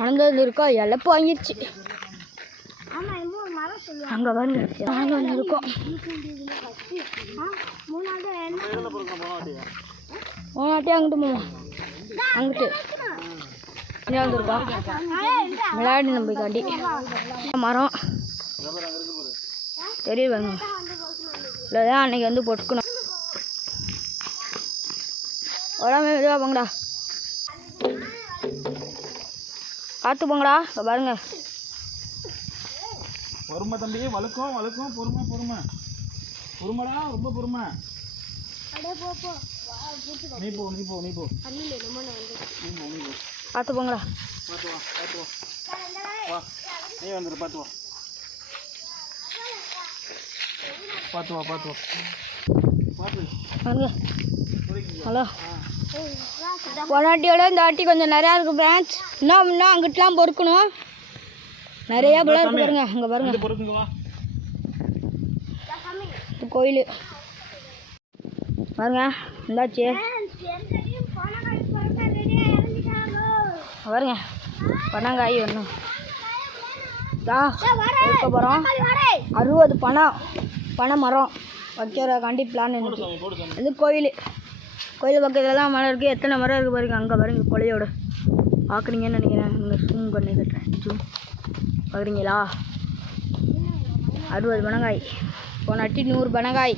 அனந்தது இருக்கா இழப்பு வாங்கிடுச்சு. அங்கே வந்து நாங்கள் வந்து இருக்கோம். போனாட்டியே அங்கிட்டு போமா அங்கிட்டு வந்துருக்கோம் விளையாடி நம்ம காட்டி மரம் தெரியுவாங்க. இல்லைதான் அன்னைக்கு வந்து பொட்டுக்கணும். உடம்பு இதுவாக போங்கடா, பார்த்து போங்கடா. இப்போ பாருங்க பொறுமை தம்பி, வழுக்கும் வழுக்கும், பொறுமை பொறுமை பொறுமைடா, ரொம்ப பொறுமை. நீ போ நீ போ நீ போ பார்த்து போங்கடா. பார்த்து வா பார்த்து வா வா, நீ வந்துடு, பார்த்து வா பார்த்து வா பார்த்து வா பார்த்து வாங்க. ஹலோ, பொனாட்டியோட இந்த வாட்டி கொஞ்சம் நிறையா இருக்குது ஃப்ரெண்ட்ஸ். இன்னும் அங்கிட்டலாம் பொறுக்கணும். நிறையா போல இருக்கு பாருங்க. அங்கே பாருங்க கோயில் பாருங்க. இந்தாச்சு பாருங்க பனங்காய் ஒன்று வைக்க போகிறோம். 60 பனை மரம் வைக்கிறக்காண்டி பிளான். எனக்கு இது கோயில் பக்கத்துலலாம் மரம் இருக்குது. எத்தனை மரம் இருக்குது பாருங்க. அங்கே பாருங்க கொலையோடு பார்க்குறீங்கன்னு நினைக்கிறேன். இங்கே ஜூம் பண்ணி கட்டுறேன். ஜூம் பார்க்குறீங்களா? 60 பனங்காய். போனாட்டி 100 பனங்காய்.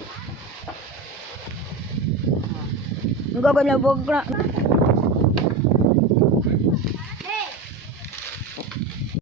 இங்கே கொஞ்சம் போக்கணும்.